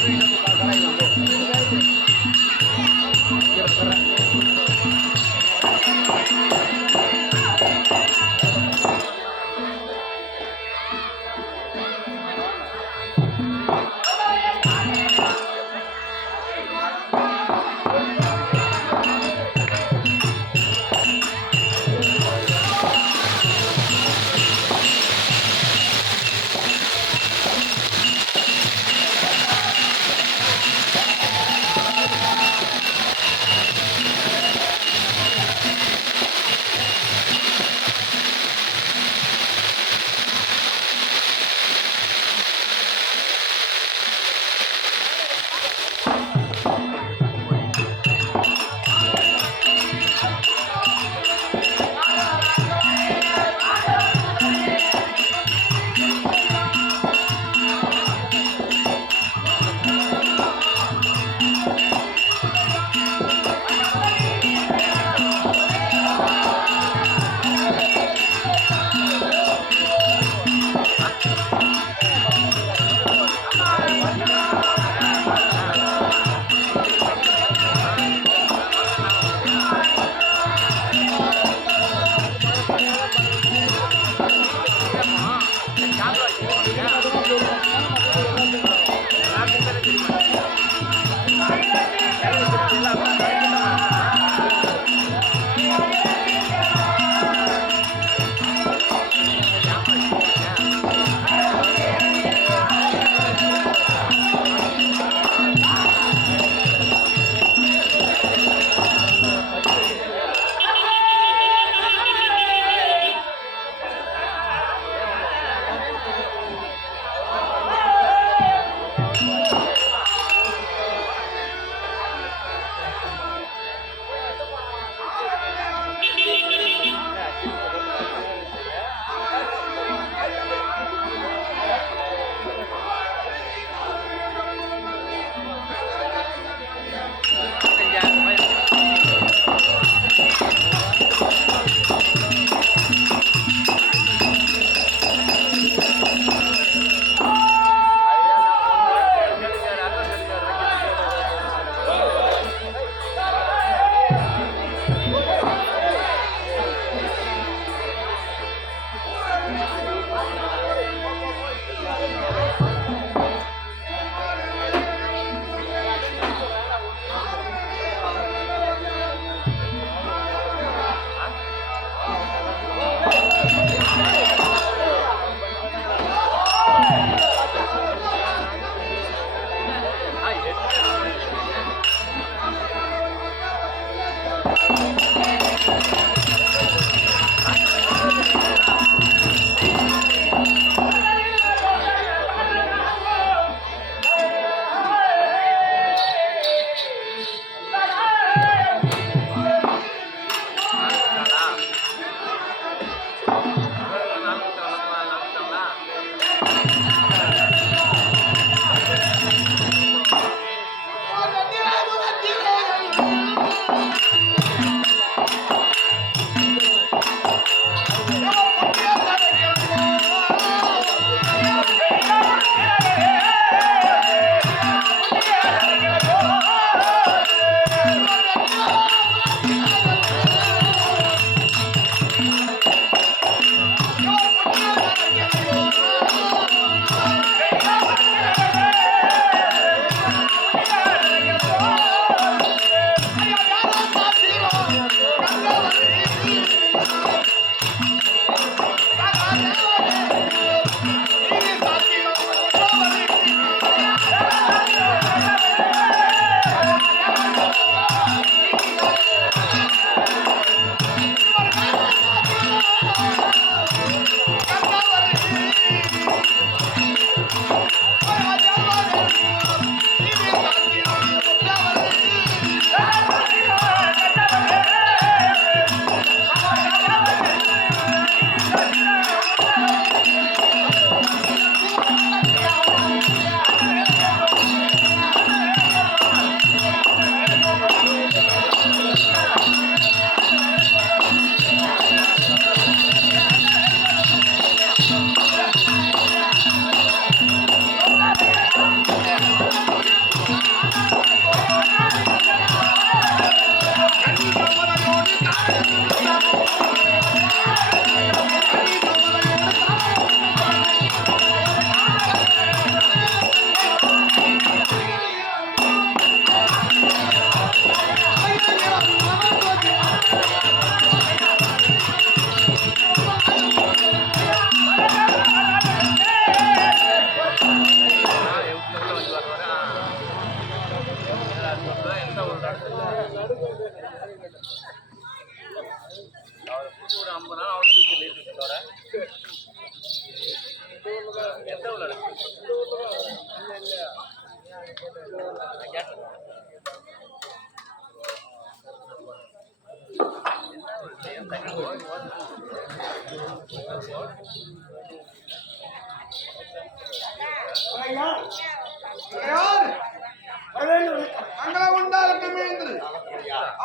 Freedom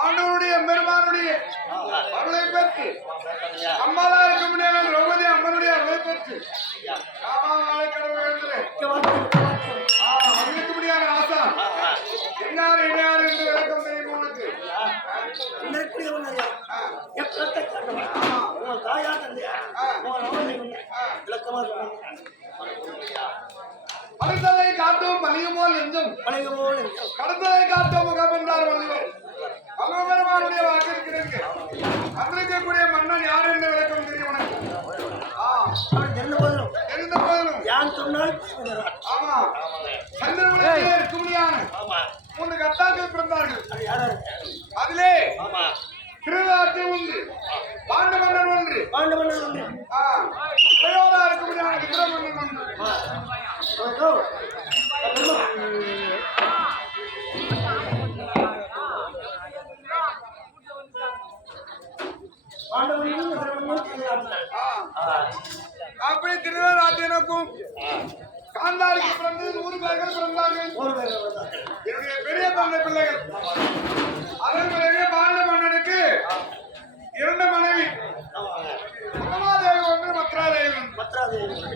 ஆண்டவருடைய பெருமானுடைய அருளை பெற்று அம்மாவா இருக்க முடியாத திரௌபதி அம்மனுடைய அருளை பெற்று அவருக்கு முடியாத ஆசா என்னார் இணையார் என்று விளக்கம் தெரியும் உனக்கு படுத்தலை காட்டும் பலியுமோல் என்றும் கடத்தலை காட்டும் முகம் என்றார் வள்ளுவர். வல்லபெருமானுடைய வாக்கிற்கு வந்திருக்கக்கூடிய மன்னன் யார் என்று விளக்கம் தெரியும் உனக்கு? தெரிந்த போதிலும் ஆமா சந்திரகுலத்திலே இருக்கும்படியான 3 கத்தாக்கள் பிறந்தார்கள். அதிலே திருவிழாத்தில் உண்டு பாண்டு மன்னன் ஒன்று இருக்கும்படியான விக்ரமன்னன் ஒன்று. அப்படி திருநாட்டினக்கும் காந்தாருக்கு பிறந்து 100 பேர்கள் பிறந்தார்கள். என்னுடைய பெரிய தந்தை பிள்ளைகள். அதன் பிறகு பாண்ட மன்னனுக்கு 2 மனைவி, உத்தமாதேவி ஒன்று, மத்ராதேவி ஒன்று.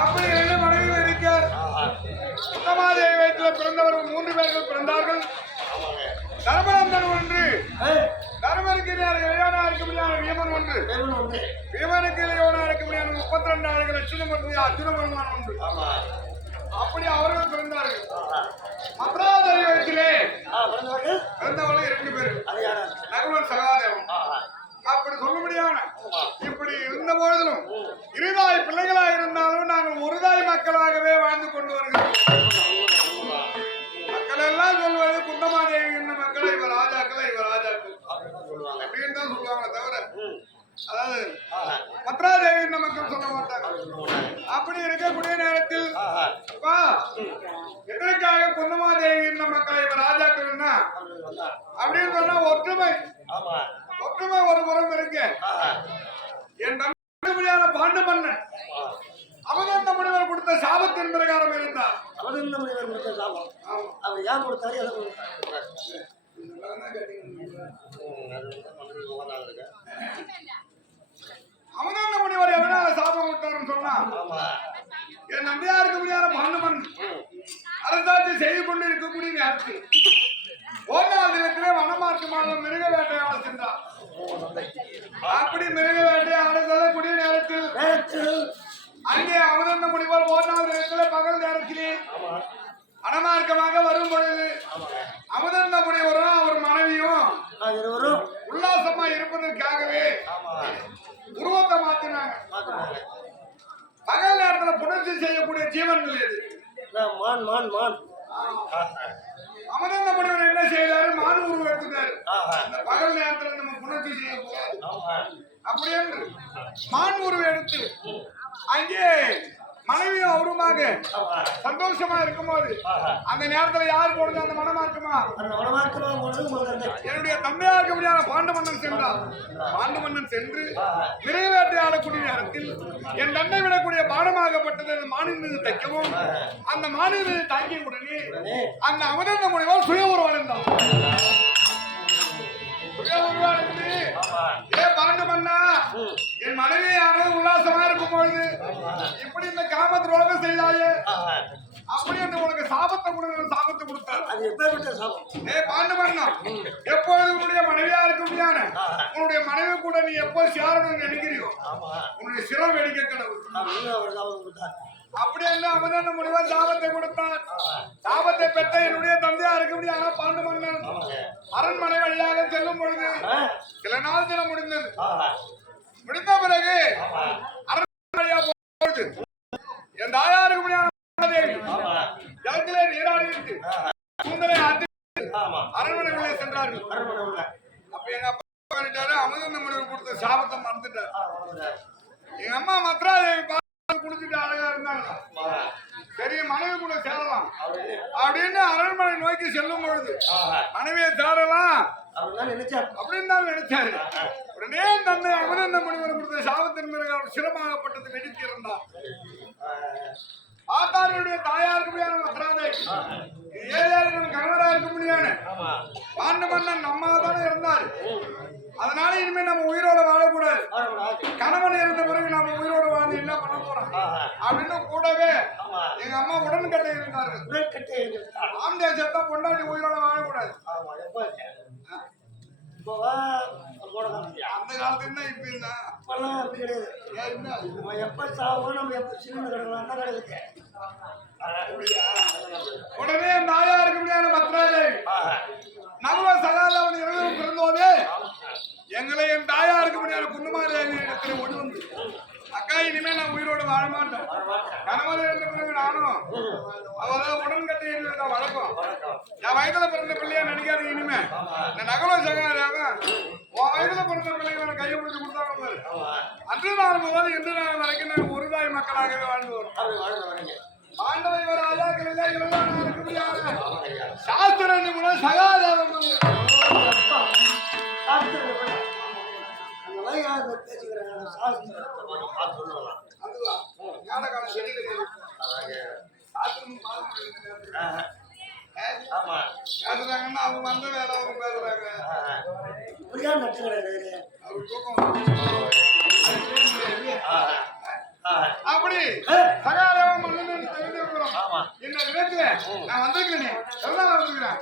அப்படி 2 மனைவிகள் இருக்க உத்தமாதேவி வயிற்றில் பிறந்தவர்கள் 3 பேர்கள் பிறந்தார்கள். தர்மநந்தன் ஒன்று, தர்மனுக்கு இளையோனா இருக்க முடியாத வீமன் ஒன்று, வீமனுக்கு இளையோனா இருக்க முடியாத 32 லட்சுமணன் அர்ஜுன பெருமான் ஒன்று. அப்படி அவர்கள் பிறந்தார்கள். மத்ராதேவி வயிற்றிலே பிறந்தவர்கள் 2 பேர், நகுலன் சகாதேவன். அப்படி சொல்ல முடியாத இப்படி இருந்த பொழுதிலும் இருதாய் பிள்ளைகளாக இருந்தாலும் நாங்கள் ஒரு தாய் மக்களாகவே வாழ்ந்து கொண்டு வருகிறோம். மக்கள் எல்லாம் சொல்வது குந்தமாதேவி என்ன மக்களை இவ ராஜாக்களை இவ ராஜாக்கள் அப்படின்னு தான் சொல்லுவாங்க தவிர அதாவது மத்ராதேவி என்ன மக்கள் சொல்ல மாட்டாங்க. அப்படி இருக்கக்கூடிய நேரத்தில் எதற்காக குந்தமாதேவி என்ன மக்களை இவ ராஜாக்கள் என்ன அப்படின்னு சொன்னா ஒற்றுமை ஒரு புறம் இருக்கு. என் தம்பியான பாண்டு மன்னன் அவதந்த முனிவர் கொடுத்த சாபத்தின் பிரகாரம் இருந்தார். அவதந்த முனிவர் கொடுத்த சாபம் அவர் ஏன் கொடுத்தாரு? அவதந்த முனிவர் எதனால சாபம் விட்டாருன்னு சொன்னா என் நம்பியாருக்கு முடியாத பாண்டு மன்னன் அரசாட்சி செய்து கொண்டு இருக்கக்கூடிய நேரத்தில் 1 தினத்திலே வனமார்க்கமாக மிருக வேட்டையாட சென்றார். அப்படி மிருக வேட்டையாட செல்லக்கூடிய நேரத்தில் அங்கே அவதந்த முனிவர் 1 தினத்தில் பகல் நேரத்திலே வனமார்க்கமாக வரும் பொழுது அவதந்த முனிவரும் அவர் மனைவியும் உல்லாசமா இருப்பதற்காகவே உருவத்தை மாத்தினாங்க. பகல் நேரத்தில் புணர்ச்சி செய்யக்கூடிய ஜீவன்கள் எது? அமதந்த முனிவர் என்ன செய்தாரு? மான் உருவம் எடுத்துட்டாரு. பகல் நேரத்தில் நம்ம புணர்ச்சி செய்ய போறாரு. அப்படி என்று மான் உருவம் எடுத்து அங்கே மனைவியும் அவருமாக சந்தோஷமா இருக்கும்போது அந்த நேரத்துல யாரு போடுது? அந்த மனமாக்குமா என்னுடைய தந்தையாருக்கு முடியாத பாண்டு மன்னன் சென்றார். பாண்டு மன்னன் சென்று நிறைவேற்றையாடக்கூடிய நேரத்தில் என் தந்தை விடக்கூடிய பாடமாகப்பட்டது அந்த மானின் மீது தைக்கவும் அந்த மானின் மீது தாங்கிய உடனே அந்த அவதந்த முனிவர் சுய உருவாழ்ந்தான். பாண்டு மன்னா என் மனைவி யாரும் உல்லாசமா இருக்கும் பொழுது இப்படி இந்த காம துரோகம் செய்தாயே அப்படி என்று உனக்கு சாபத்தை கொடுத்தார். பாண்டு மன்னா எப்பொழுது உன்னுடைய மனைவியா இருக்க முடியாது உன்னுடைய மனைவி கூட நீ எப்போ சேரணும்னு நினைக்கிறியோ உன்னுடைய சிரம் வெடிக்க கடவுள் அப்படி என்று அவதந்த முனிவர் சாபத்தை கொடுத்தார். சாபத்தை பெற்ற என்னுடைய தந்தையா இருக்க முடியாது பாண்டு மன்னன் அரண்மனை வழியாக செல்லும் பொழுது சில நாள் தினம் முடிந்தது. முடிந்த பிறகு அரண்மனை வழியாக போகுது என் தாயாருக்கு முடியாத ஜலத்திலே நீராடி கூந்தலை இருந்தார்கள். அரண்மனை உள்ள. அப்ப எங்க அப்பா பண்ணிட்டாரு, அமுதன் முனிவர் கொடுத்த சாபத்தை மறந்துட்டாரு. எங்க அம்மா மத்ராதேவி பார்த்து குடிச்சிட்டு அழகா இருந்தாங்க. சரி மனைவி கூட சேரலாம் அப்படின்னு அரண்மனை நோக்கி செல்லும் பொழுது மனைவியை சேரலாம் அப்படின்னு தான் நினைச்சாரு. உடனே தந்தை அமுதன் முனிவர் கொடுத்த சாபத்தின் பிறகு அவர் சிரமாகப்பட்டது வெடித்து இருந்தார். ஆத்தாருடைய தாயா இருக்க முடியாது மத்ராதேவி, ஏழையாளர்கள் கணவரா இருக்க முடியாது. பாண்ட மன்னன் நம்ம தானே இருந்தாரு. அதனால இனிமே நம்ம உயிரோட வாழக்கூடாது. கணவன் இருந்த பிறகு நம்ம உயிரோட வாழ்ந்து என்ன பண்ண போறோம் அப்படின்னு கூடவே எங்க அம்மா உடன்கட்டை இருந்தார்கள். ஆம் தேசத்தை பொண்டாட்டி உயிரோட வாழக்கூடாது. அந்த காலத்துல இப்ப இல்ல, அப்படி கிடையாது. எப்ப சாவோம் நம்ம எப்ப சின்ன கிடக்கலாம் கிடையாது. உடனே நாயா இருக்க முடியாத மத்ராதேவி நகுல சகாதேவன் இருவரும் பிறந்தோமே எங்களை என் தாயா இருக்க முடியாத குண்டுமாதேவி இடத்துல ஒன்று வந்து அக்கா இனிமே நான் உயிரோடு வாழ மாட்டேன். கணவன் இருந்த பிறகு நானும் அவதான் உடன்கட்டை வழக்கம். என் வயதுல பிறந்த பிள்ளையா நினைக்காது. இனிமே இந்த நகுல சகாதேவன் உன் வயதுல பிறந்த பிள்ளைகளை கையை பிடிச்சு கொடுத்தாங்க பாரு. அன்று நாள் முதல் இன்று நாள் வரைக்கும் நாங்கள் ஒரு தாய் மக்களாகவே வாழ்ந்து வரோம். பாண்டவை ஒரு ராஜாக்கள் இருக்க முடியாது. சாஸ்திர நிபுணர் சகாதேவன் அவங்க வந்த வேலை அவங்க பேசுறாங்க. அப்படி சகாதேவன் மன்னன் தெரிஞ்சுக்கிறோம். இந்த விதத்துல நான் வந்திருக்கிறேன், எல்லாம் வந்துக்கிறேன்.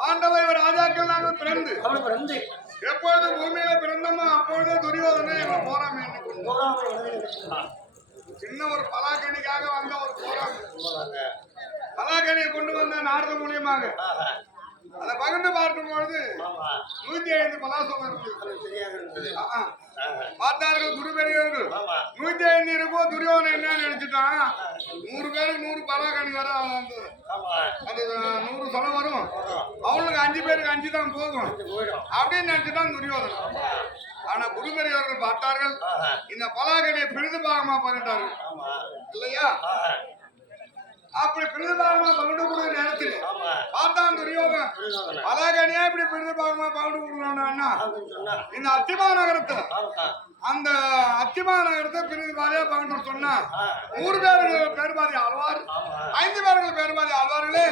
பாண்டவை ராஜாக்கள் நாங்கள் பிறந்து எப்பொழுது பூமியில பிறந்தோமோ அப்பொழுது துரியோதனை எங்களை போராமை சின்ன ஒரு பலாக்கணிக்காக வந்த ஒரு போராமை. பலாக்கணியை கொண்டு வந்த நாரத மூலியமாக அதை பகிர்ந்து பார்க்கும் பொழுது 105 பலாசம் இருந்தது. பார்த்தார்கள் குரு பெரியவர்கள் 105 இருக்கும். துரியோதனை என்ன நினைச்சுட்டான், 100 பேருக்கு 100 பலாக்கணி வர வந்தது. அது 100 சொல்ல வரும், அவங்களுக்கு 5 பேருக்கு 5 தான் போகும் அப்படின்னு நினைச்சுதான் துரியோதனை. ஆனா குரு பெரியவர்கள் பார்த்தார்கள், இந்த பலாக்கணியை பெரிது பாகமா பண்ணிட்டார்கள் இல்லையா. அப்படி பிரிதுபாகமா பகிர்ந்து கொடுக்குற நேரத்தில் பார்த்தான் துரியோதன், பலாக்கணியா இப்படி பிரிதுபாகமா பகிர்ந்து கொடுக்கணும்னா இந்த அத்திமா நகரத்துல அந்த அத்திமா நகரத்தை பிரிவு பாதியா பகிர்ந்து சொன்னா 100 பேர்கள் பேர்பாதி ஆழ்வார், 5 பேர்கள் பேர்பாதி ஆழ்வார்களே.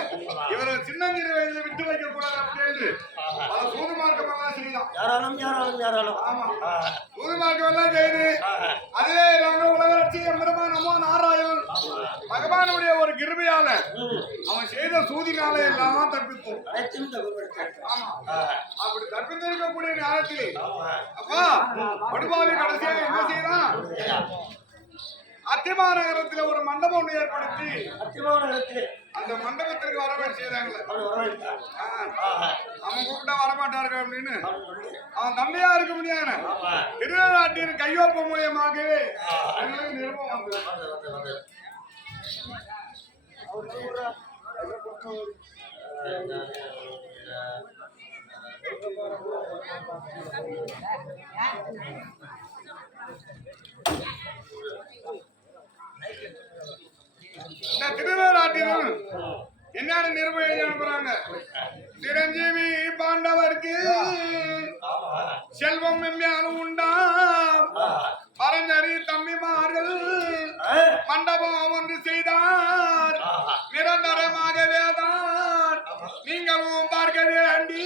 இவர்கள் சின்னஞ்சிறு வயதில் விட்டு வைக்க கூடாது அப்படின்னு பல சூது மார்க்கமெல்லாம் செய்தான். ஆமா, சூது மார்க்கம் எல்லாம் செய்து அதுவே இல்லாம உலக லட்சியம் நமோ நாராயணன் பகவானுடைய ஒரு கிருபையால அவன் செய்த சூதினால எல்லாம் தப்பிப்போம். ஆமா, அப்படி தப்பித்திருக்கக்கூடிய நேரத்தில் அப்பா படுபாவி கடைசியாக என்ன செய்தான், அத்திமா நகரத்துல ஒரு மண்டபம் ஒன்று ஏற்படுத்தி அந்த மண்டபத்திற்கு வரவேற்பு செய்தாங்க. அவன் கூப்பிட்டா வரமாட்டார்கள் அப்படின்னு அவன் தந்தையா இருக்க முடியாது. திருநாட்டின் கையொப்ப மூலியமாகவே நிருபம் வந்தது. இந்த திருநாட்டிலும் என்னென்ன நிருபம் எழுதி அனுப்புறாங்க, சிரஞ்சீவி பாண்டவர்க்கு செல்வம் மெம்மையாலும் உண்டா பரஞ்சரி தம்பிமார்கள் மண்டபம் ஒன்று செய்தார் நிரந்தரமாகவேதான் நீங்களும் பார்க்க வேண்டி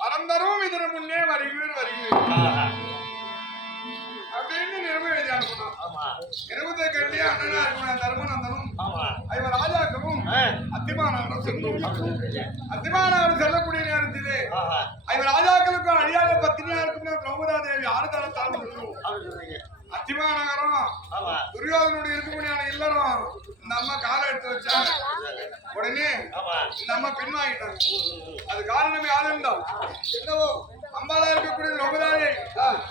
பரந்தரும் இதன் முன்னே வருகிறீர் அப்படின்னு நிறுவ எழுதி அனுப்பணும். நிறுவத்தை கட்டி அண்ணனா இருக்கணும் தர்மநந்தனும் ஐவர் ராஜாக்களும் அத்திமானவரும் செல்லும். அத்திமானவர் செல்லக்கூடிய நேரத்திலே ஐவர் ராஜாக்களுக்கும் அழியாத பத்தினியா இருக்கும் திரௌபதா தேவி ஆறுதல தாழ்வு அத்திமாநகரம் துரியோதனுடைய இருக்கக்கூடிய இல்லறம் இந்த அம்மா காலை எடுத்து வச்சாங்க. உடனே இந்த அம்மா பின்வாங்கிட்டாங்க. அது காரணமே யாருண்டாம் என்னவோ அம்பாலா இருக்கக்கூடிய திரௌபதாயை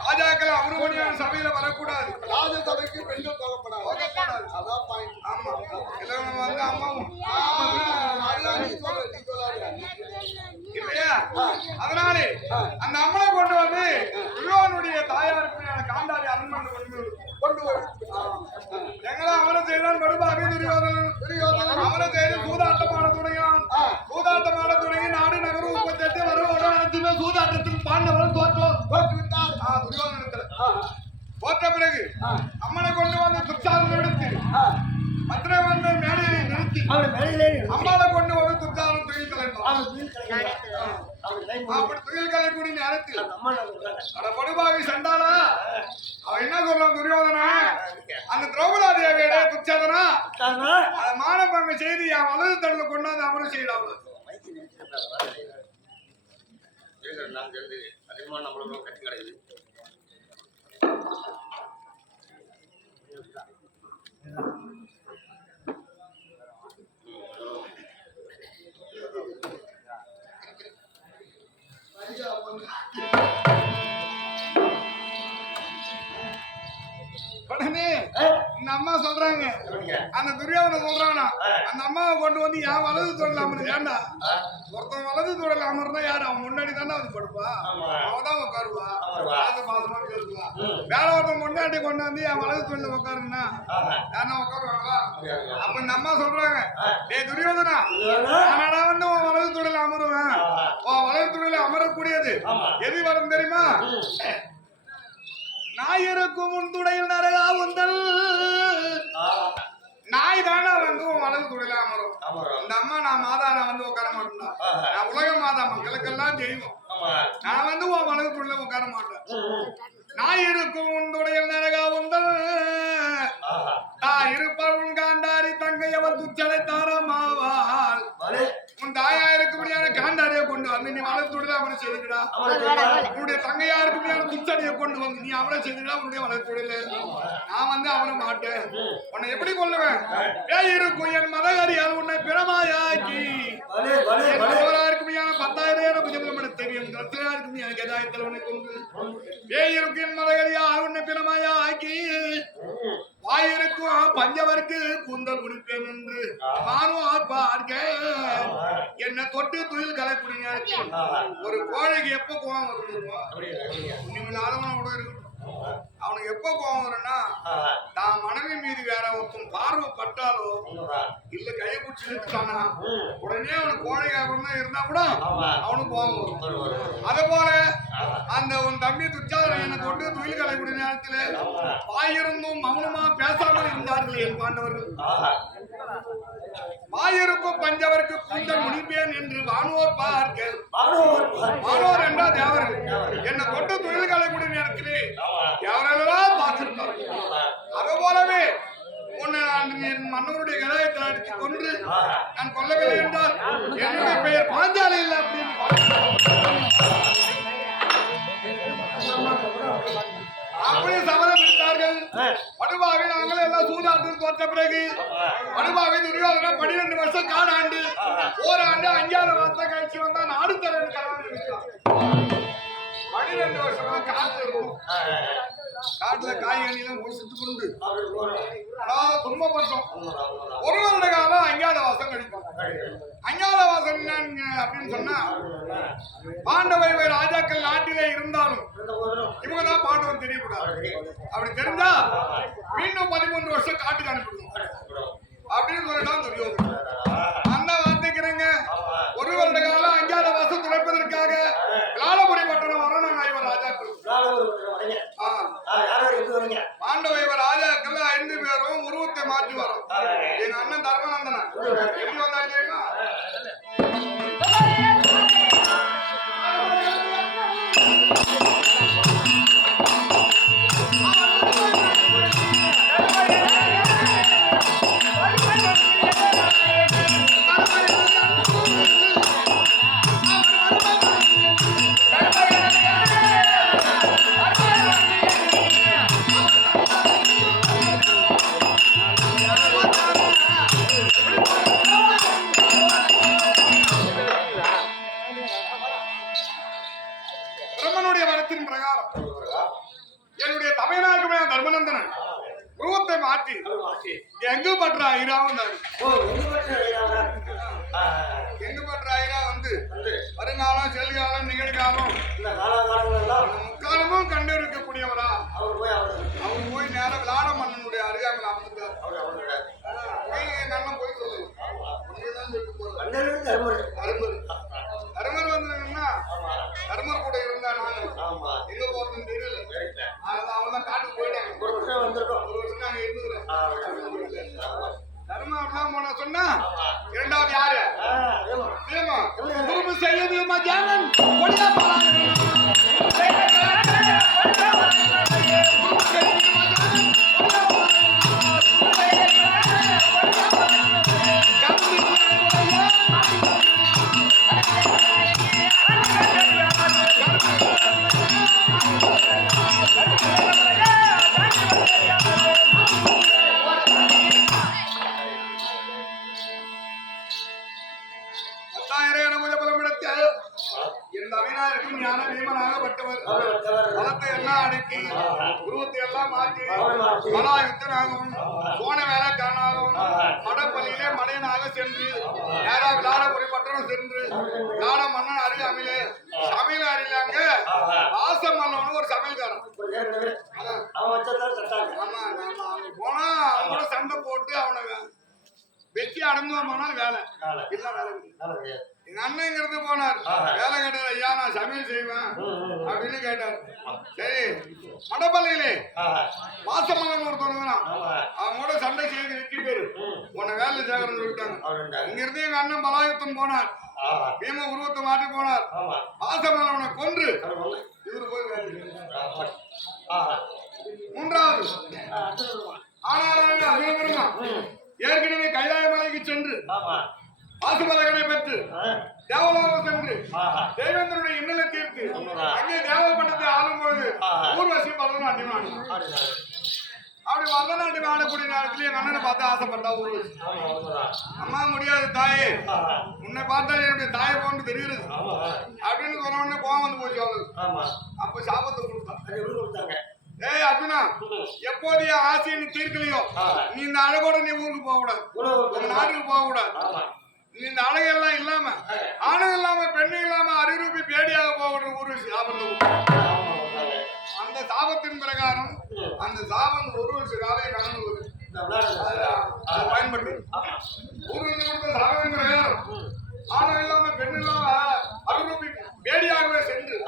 ராஜாக்கள் அமருமணியான சபையில வரக்கூடாது. ராஜ சபைக்கு பெண்கள் போகக்கூடாது. அதான் பாயிண்ட். ஆமா இவங்க வந்து அம்மாவும் இல்லையா? அதனாலே அந்த அம்மனை கொண்டு வந்து துரியோதனுடைய தாயாருக்கு காந்தாரி அரண்மனை கொண்டு எங்களை அவனை செய்தான் படுபாவி துரியோதனன் அவனை செய்து சூதாட்டமான துணையான் சூதாட்டமான துணையை நாடு நகரம் 38 வருவோட அனைத்துமே சூதாட்டத்தில் பாண்டவன் தோற்றுவிட்டார். துரியோதனத்துல தோற்ற பிறகு அம்மனை கொண்டு வந்து துர்ச்சாதனம் எடுத்து மதுரை வந்து மேடையை நிறுத்தி அம்மாவை கொண்டு வந்து துர்ச்சாதனம் துயில் கலைந்தார். அப்படி துயில் கலைக்கூடிய நேரத்தில் அட படுபாவி சண்டாளா அவன் என்ன சொல்றான் துரியோதனா அந்த திரௌபதா தேவியோட துச்சாதனா அதை மானபங்க செய்து என் வலது தடல கொண்டாந்து அமரம் செய்யலாம். உடனே இந்த அம்மா சொல்றாங்க அந்த துரியோதனை சொல்றானா அந்த அம்மாவை கொண்டு வந்து என் வலது தொடல அமர் ஏண்டா ஒருத்தன் வலது தொடல அமர்னா யாரு அவன் முன்னாடி தானே அது படுப்பா அவதான் உட்காருவா பாசமா பேசுவா. வேற ஒருத்தன் முன்னாடி கொண்டு வந்து என் வலது தொடல உட்காருன்னா யாரா உட்காருவாங்களா? அப்ப இந்த அம்மா சொல்றாங்க டே துரியோதனா நானா வந்து உன் வலது தொடல அமருவேன். உன் வலது தொடல அமரக்கூடியது எது வரும் தெரியுமா? நாயிருக்கும் முன்துடையில் நரகா உந்தல் நாய் தானே வந்து வலது துடையில அமரும். இந்த அம்மா நான் மாதா நான் வந்து உட்கார மாட்டேன். நான் உலக மாதா மக்களுக்கெல்லாம் தெய்வம். நான் வந்து உன் வலது துடையில உட்கார மாட்டேன். நாயிருக்கும் முன்துடையில் நரகா உந்தல் இருப்பர் உன் காந்தாரி தங்கை அவர் துச்சலை தாரமாவாள் உன் தாயா இருக்கும்படியான காந்தாரியை கொண்டு வந்து நீ வலது துடையில அவனை செய்துடா. உன்னுடைய தங்கையா இருக்கும்படியான துச்சடியை கொண்டு வந்து நீ அவனை செய்துடா. உன்னுடைய வலது துடையில நான் வந்து அவனை மாட்டேன். உன்னை எப்படி கொள்ளுவேன்? இருக்கும் என் மதகரியால் உன்னை பிறமாயாக்கி இருக்கும்படியான 10,000 புஜபலம் தெரியும் ரத்தனா இருக்கும் எனக்கு எதாயத்தில் உன்னை கொண்டு இருக்கும் என் மதகரியால் உன்னை பிறமாயாக்கி வாயிருக்கும் பஞ்சவருக்கு கூந்தல் குடிப்பேன் என்று நானும் பார்க்க என்ன தொட்டு துயில் கலைக்கூடிய ஒரு கோழைக்கு எப்ப கோவம் வருமா இருக்கட்டும். அவனுக்கு எப்ப கோவம் வரும்னா தான் மனைவி மீது வேற ஒருத்தன் பார்வை பட்டாலோ இல்ல கையை பிடிச்சி இழுத்துட்டானா உடனே அவனுக்கு கோழைக்காக இருந்தா கூட அவனுக்கு கோவம் வரும். அதே போல அந்த உன் தம்பி துச்சாதனை என்னை தொட்டு துயில் கலைக்கூடிய நேரத்தில் வாயிருந்தும் மௌனமா பேசாமல் இருந்தார்கள் என் பாண்டவர்கள். வாயிருக்கும் பஞ்சவருக்கு கூந்தல் முடிப்பேன் என்று வானோர் பார்க்க வானோர் என்றா தேவர்கள் என்னை தொட்டு துயில் கலைக்கூடிய நேரத்திலே தேவரெல்லாம் பார்த்திருந்தார்கள். அதே போலவே உன்னை நான் மன்னருடைய கதாயத்தில் அடித்து கொன்று நான் கொல்லவில்லை என்றால் என்னுடைய பெயர் பாஞ்சாலி இல்லை அப்படின்னு அப்படியே சபதம் எடுத்தார்கள். படுபாவை நாங்கள் எல்லாம் சூதாட்டத்தில் தோற்ற பிறகு படுபாவை துரியோதனை 12 வருஷம் காடாண்டு ஓராண்டு 5வது வருஷம் கழிச்சு வந்தா நாடு தரேன் 12 வருஷமா காட்டு இருக்கும். காட்டுல காய்கறியெல்லாம் முடிச்சுட்டு கொண்டு துன்பப்பட்டோம். 1 வருட காலம் 5வது வாசம் கழிப்போம். 5வது வாசம் அப்படின்னு சொன்னா பாண்டவை ராஜாக்கள் நாட்டிலே இருந்தாலும் இவங்கதான் பாண்டவன் தெரியக்கூடாது. அப்படி தெரிஞ்சா மீண்டும் 13 வருஷம் காட்டுக்கு அனுப்பிடுவோம் அப்படின்னு சொல்லலாம் துரியோதனன். அந்த வார்த்தைக்கிறங்க 1 வருட காலம் 5வது எங்க பண்ற ஐராவும் ஓ எங்க பண்ற ஐராவா எங்க பண்ற ஐரா வந்து வருங்காலம் செல்காலம் நிகழ்காலம் இந்த காலகாலங்களெல்லாம் முக்காலமும் கண்டு இருக்கக்கூடியவரா அவர் போய் நேரம் விளாட மன்னனுடைய அருகாமல் அமர்ந்தார் அவர் நல்ல போய் சொல்லு உண்மைதான் சொல்லிட்டு போறேன் அண்ணன் தர்மர் தர்மர் வந்தாங்கன்னா தர்மர் கூட இருந்தா நானு எங்க போறதுன்னு தெரியல அவன் தான் காட்டுக்கு போயிட்டாங்க ஒரு வருஷம் வந்திருக்கோம் ஒரு வருஷம் நாங்க இருந்துக்கிறேன் தர்மம் அப்படிலாம் போன சொன்னா இரண்டாவது யாரு குருபு செய்யது மஜானன் கொடியா பலத்தை எல்லாம் அடக்கி உருவத்தை எல்லாம் மாற்றி பலாயுத்தனாகவும் போன வேலைக்கானாகவும் மடப்பள்ளியிலே மடையனாக சென்று நேரா விளாடபுரி பட்டணம் சென்று விளாட மன்னன் அருகாமையிலே சமையல் அறியாங்க வாசம் மன்னவனு ஒரு சமையல்காரன் ஆமா அங்க போனா அவன் கூட சண்டை போட்டு அவனை வெட்டி அடங்குவோமானால் வேலை இல்ல வேலை எங்க அண்ணங்கிறது போனார் வேலை கேட்டார் ஐயா நான் சமையல் செய்வேன் அப்படின்னு கேட்டார் சரி மடப்பள்ளியிலே வாசமகன் ஒருத்தவங்க அவங்க கூட சண்டை செய்து வெற்றி பேரு உன்னை வேலை சேகரம் சொல்லிட்டாங்க இங்க இருந்து எங்க அண்ணன் பலாயுத்தம் போனார் பீம உருவத்தை மாற்றி போனார் வாசமகனை கொன்று இவரு போய் வேலை மூன்றாவது ஆனால் ஏற்கனவே கைலாய மலைக்கு சென்று வாசுபதகனை பெற்று தேவலோகம் சென்று தேவேந்திரனுடைய இன்னலை தீர்த்து அங்கே தேவப்பட்டத்தை ஆளும் பொழுது ஊர்வசி பரதநாட்டியம் ஆடினான் அப்படி பரதநாட்டியம் ஆடக்கூடிய நேரத்துல என் அண்ணனை பார்த்து ஆசைப்பட்டா ஊர்வசி அம்மா முடியாது தாயே உன்னை பார்த்தா என்னுடைய தாயை போன்று தெரியுது அப்படின்னு சொன்ன உடனே கோவம் வந்து போச்சு அவளுக்கு அப்ப சாபத்தை கொடுத்தாங்க ஏய் அர்ஜுனா எப்போதைய ஆசையை நீ தீர்க்கலையோ நீ இந்த அழகோட நீ ஊருக்கு போக கூடாது உங்க நாட்டுக்கு போக கூடாது நீ இந்த அழகெல்லாம் இல்லாம ஆணும் இல்லாம பெண்ணு இல்லாம அரிரூபி பேடியாக போக ஊர்வசி சாபத்தை அந்த சாபத்தின் பிரகாரம் அந்த சாபம் ஒரு வருஷ காலையை கடந்து பயன்பட்டு ஊர்வசி கொடுத்த சாபத்தின் பிரகாரம் ஆணும் இல்லாம பெண்ணு இல்லாம அரிரூபி பேடியாகவே சென்று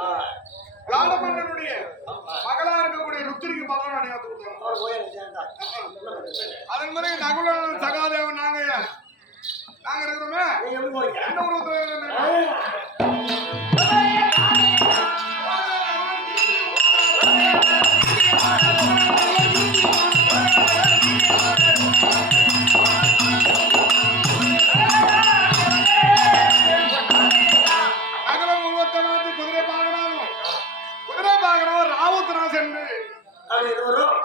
ராமமன்னனுடைய மகளா இருக்கக்கூடிய ருத்திரிக்கு பலன் அடையாத்து கொடுத்தாங்க அதன் பிறகு நகுலன் சகாதேவன் நாங்க இருக்கிறோமே என்ன உருவத்தில்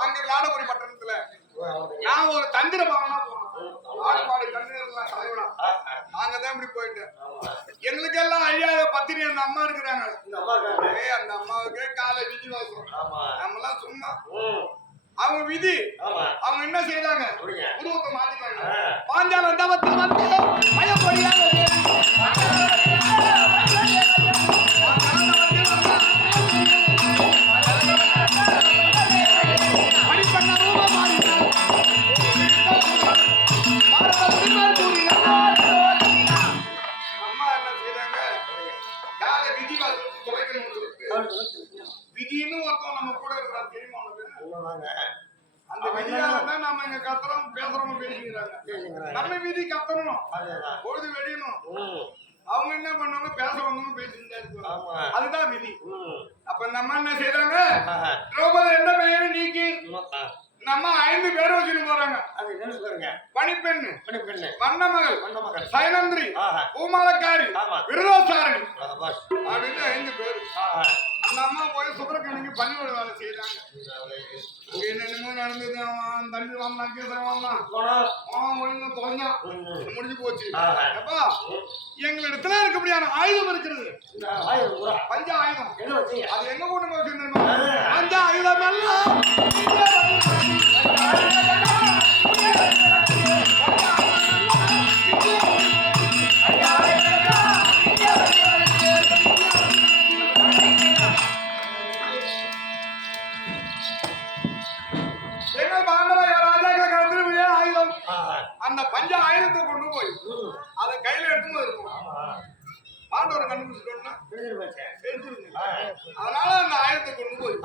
அங்க விளாடபுரி பட்டணத்துல நான் ஒரு தந்திர பாவனா போனோம் ஆடுபாடு கண்ணீர்லாம் தலைவனா நாங்கதான் இப்படி போயிட்டேன் எங்களுக்கு எல்லாம் ஐயாத பத்திரி அந்த அம்மா இருக்கிறாங்க அந்த அம்மாவுக்கே காலை விதி வாசம் நம்ம எல்லாம் சும்மா அவங்க விதி அவங்க என்ன செய்யறாங்க உருவத்தை மாத்திட்டாங்க பாஞ்சால வந்தவத்தில் வந்து பயப்படியாங்க விதின்னு ஒருத்தவங்க நம்ம கூட இருக்கிறாங்க தெரியுமா உனக்கு அந்த விதியால தான் நாம இங்க கத்துறோம் பேசுறோம் பேசிக்கிறாங்க நம்ம விதி கத்தணும் பொழுது வெடியணும் அவங்க என்ன பண்ணுவாங்க பேச வந்தவங்க பேசிட்டு இருப்பாங்க அதுதான் விதி அப்ப நம்ம என்ன செய்யறாங்க திரௌபதி என்ன பெயரை நீக்கி நம்ம 5 பேரை வச்சுட்டு போறாங்க பணிப்பெண்ணு வண்ணமகள் சைலந்திரி பூமாலக்காரி விருதோசாரணி அப்படின்னு 5 பேர் அந்த அம்மா போய் சுப்பிரமணிக்கு பள்ளியோட வேலை செய்யறாங்க என்னென்னமோ நடந்தது அவன் தம்பி வாங்கினா கேசரம் வாங்கினான் ஒழுங்கு தொலைஞ்சான் முடிஞ்சு போச்சு அப்பா எங்களிடத்துல இருக்க முடியாத ஆயுதம் இருக்கிறது பஞ்ச ஆயுதம் அது எங்க கொண்டு போய் பஞ்ச ஆயுதம் எல்லாம் பாண்டவர் கண்டுபிடிச்சிட்டோம்னா தெரிஞ்சு போச்சே. தெரிஞ்சிருங்க. அதனால அந்த ஆயுதத்தை கொண்டு போய்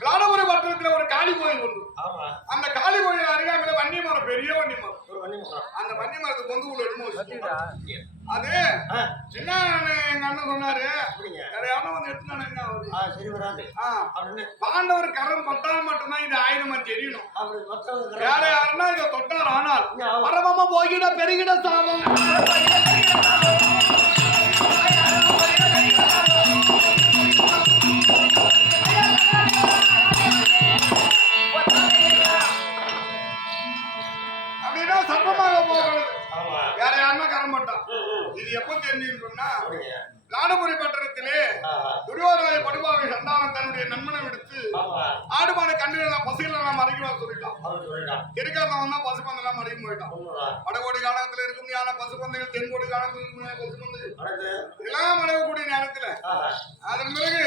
விளாடபுரி பட்டணத்துல ஒரு காளி கோயில் உண்டு. ஆமா. அந்த காளி கோயில் அருகாமையில வன்னி மரம், பெரிய வன்னி மரம். ஒரு வண்டி மரம். அந்த வன்னி மரத்துக்கு பொந்து எடுத்து அது என்ன எங்க அண்ணன் சொன்னாரு, வேற யாரும் வந்து எடுத்துனானு என்ன ஆகுது? சரி வராது. பாண்டவர் கரம் பட்டால் மட்டும்தான் இது ஆயுதமா தெரியணும். அப்படி மொத்தம் வேற யாருன்னா இதை தொட்டார் ஆனால் பரமமா போகிட பெருகிட சாமம். அப்படின்னா சர்வமாக போகிறது. வேற யாருன்னா கரம் பட்டான். இது எப்ப தெரிஞ்சுன்னு சொன்னா, விளாடபுரி பட்டணத்திலே துரியோதனை படுபாவை சந்தானம் தன்னுடைய நண்பனை விடுத்து ஆடுமான கண்ணுலாம் பசுகளெல்லாம் மறைக்கலாம் சொல்லிட்டான். இருக்காதவன் தான் பசுப்பந்தெல்லாம் மறைக்க போயிட்டான். வடகோடி காலத்துல இருக்க முடியாத பசுப்பந்தைகள், தென்கோடி காலத்துல இருக்க முடியாத பசுப்பந்தைகள் எல்லாம் மறையக்கூடிய நேரத்துல அதன் பிறகு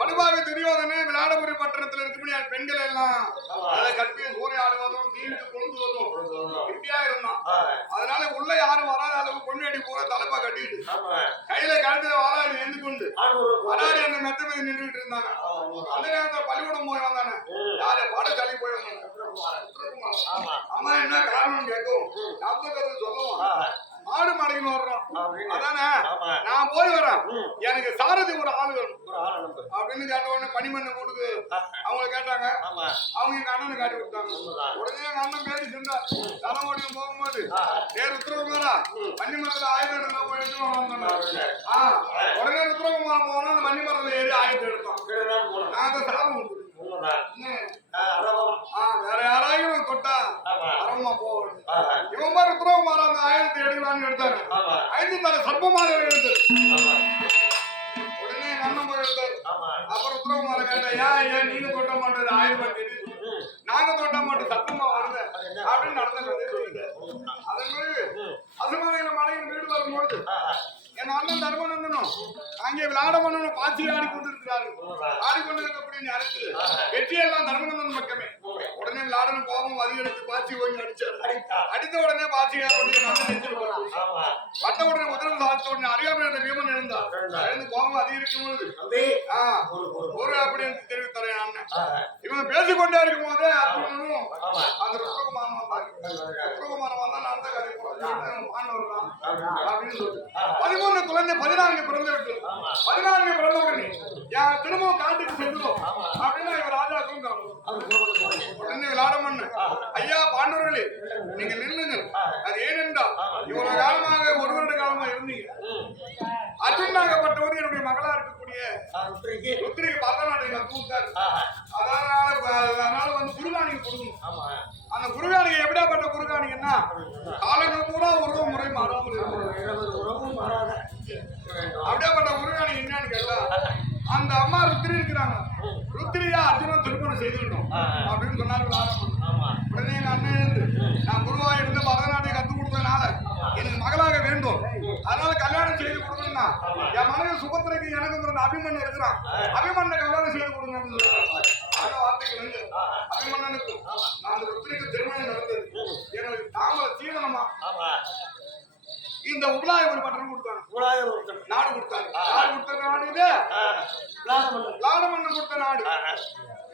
படுபாவை துரியோதனை விளாடபுரி பட்டணத்துல இருக்க முடியாத பெண்கள் எல்லாம் அதை கட்டி சூறையாடுவதும் தீவிட்டு கொழுந்துவதும் இப்படியா இருந்தான். அதனால உள்ள யாரும் வராத அளவுக்கு பொண்ணு பூரா தலைப்பா கட்டிட்டு கையில கழுத்துல வாழாடி எழுந்து கொண்டு வராடி அந்த மெத்த மீது நின்றுட்டு இருந்தாங்க. அந்த நேரத்துல பள்ளிக்கூடம் போய் வந்தானே, யாரு பாடசாலை போய் வந்தாங்க. அம்மா என்ன காரணம் கேட்கும், ஞாபகத்தை சொல்லுவோம். மாடு மடைக்கு வர்றோம் அதானே, நான் போய் வரேன், எனக்கு சாரதி ஒரு ஆள் வேணும் அப்படின்னு கேட்ட உடனே பனிமண்ணை கூட்டுக்கு அவங்க கேட்டாங்க. அவங்க எங்க அண்ணனை காட்டி விட்டாங்க. உடனே எங்க அண்ணன் பேடி சென்றார். தலைமோடியும் போகும்போது வேறு உத்தரவுமாரா பன்னிமரத்துல ஆயுதம் எடுத்து உடனே உத்தரவுமாரம் போனா அந்த பன்னிமரத்துல ஏறி ஆயுதம் எடுத்தோம். நாங்க சாதம் வேற யாராயும் தொட்டா அரவமா போகணும். இவன் மாதிரி உத்தரவுமாரம் அந்த ஆயுதத்தை எடுக்கலான்னு எடுத்தாரு. 5 தலை சர்ப்பமாக எடுத்தாரு. உடனே எங்க அண்ணன் போய் எடுத்தாரு. அப்புறம் உத்தரவுமாரம் கேட்டா, ஏன் நீங்க தொட்ட மாட்டது ஆயுதம் தெரியுது, நாங்க தொட்ட மாட்டோம் சத்தமா வருது அப்படின்னு நடந்தது. அதன் பிறகு அசுமானிகளை மனைவி வீடு வரும்போது என் அண்ணன் தர்மநந்தனும் அங்கே விளையாட பண்ணணும் பாச்சி ஆடிக்கொண்டிருக்கிறாரு. ஆடிக்கொண்டிருக்கக்கூடிய நேரத்தில் வெற்றியெல்லாம் தர்மநந்தன் பக்கமே. உடனே விளையாடணும் கோபம் அதிகரித்து பாச்சி ஓங்கி அடிச்சார். அடித்த உடனே பாச்சியாருடைய பட்ட உடனே உதரம் சாதித்த உடனே அறியாமல் வீமன் எழுந்தார். எழுந்து கோபம் அதிகரிக்கும் பொழுது ஒரு அப்படின்னு தெரிவித்தார் அண்ணன். இவங்க பேசிக்கொண்டே இருக்கும் போதே அர்ஜுனனும் அந்த ருத்ரகுமாரன் வந்தாங்க. ருத்ரகுமாரன் வந்தா நான் தான் கதை மாணவர்கள் அப்படின்னு சொல்லி 13 குழந்தை 14 பிறந்து விட்டு 14 பிறந்த உடனே என் திரும்பவும் காட்டுக்கு செல்லுவோம் அப்படின்னா இவர் ராஜாக்கும் உடனே விளாடமண்ணு, ஐயா பாண்டவர்களே நீங்க நில்லுங்கள். அது ஏனென்றால் இவ்வளவு காலமாக 1 வருட காலமா இருந்தீங்க. அர்ஜுனாகப்பட்டவர் என்னுடைய மகளா இருக்கக்கூடிய ருத்ரிக்கு பரதநாட்டியம் கத்துக்கிட்டாரு. அதனால வந்து குருகாணிக்கு கொடுக்கணும். அந்த குருகாணிக்கு எப்படியாப்பட்ட குருகாணிங்கன்னா காலங்கள் பூரா உறவு முறை மாறாமல் அப்படியாப்பட்ட குருகாணி என்னன்னு கேட்டா, அந்த அம்மா ருத்ரி இருக்கிறாங்க. ருத்ரியா அர்ஜுனன் திருமணம் செய்துட்டோம் அப்படின்னு சொன்னார்கள். உடனே எங்க அண்ணன் எழுந்து, நான் குருவா இருந்து பரதநாட்டியம் கத்துக் கொடுத்ததுனால எனக்கு மகளாக வேண்டும், அதனால கல்யாணம் செய்து கொடுக்கணும்னா என் மனைவி சுபத்திரைக்கு எனக்கு அபிமன்னன் இருக்கிறான், அபிமன்ன கல்யாணம் செய்து கொடுங்க அப்படின்னு சொல்றாங்க. அந்த வார்த்தைக்கு வந்து அபிமன்னனுக்கும் அந்த ருத்ரிக்கு திருமணம் நடந்தது. எனக்கு தாமரை சீதனமா இந்த உபலாயபுரி பட்டணம் கொடுத்தாங்க. நாடு கொடுத்தாங்க. நாடு கொடுத்த நாடு இது விளாடமண்ணன் கொடுத்த நாடு.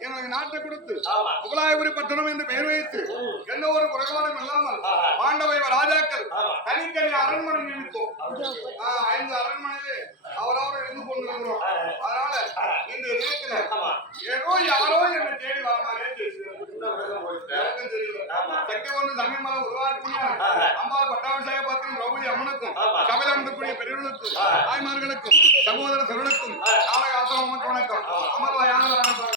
எனக்கு நாட்டை கொடுத்து உபலாயபுரி பட்டணம் என்று பெயர் வைத்து எந்த ஒரு குறைபாடும் இல்லாமல் பாண்டவை ராஜாக்கள் தனித்தனி அரண்மனை நிமித்தோம். 5 அரண்மனையிலே அவரவர் இருந்து கொண்டு வருகிறோம். அதனால இந்த நேரத்துல ஏதோ யாரோ என்னை தேடி வர மாதிரியே தெரியல. சக்தி ஒன்று சமயமலை உருவாக்கக்கூடிய அம்பாள் பட்டாபிஷேக பத்திரம் திரௌபதி அம்மனுக்கும் சபையில் அமர்ந்தக்கூடிய பெரியவர்களுக்கும் தாய்மார்களுக்கும் சகோதர சகோதரர்களுக்கும்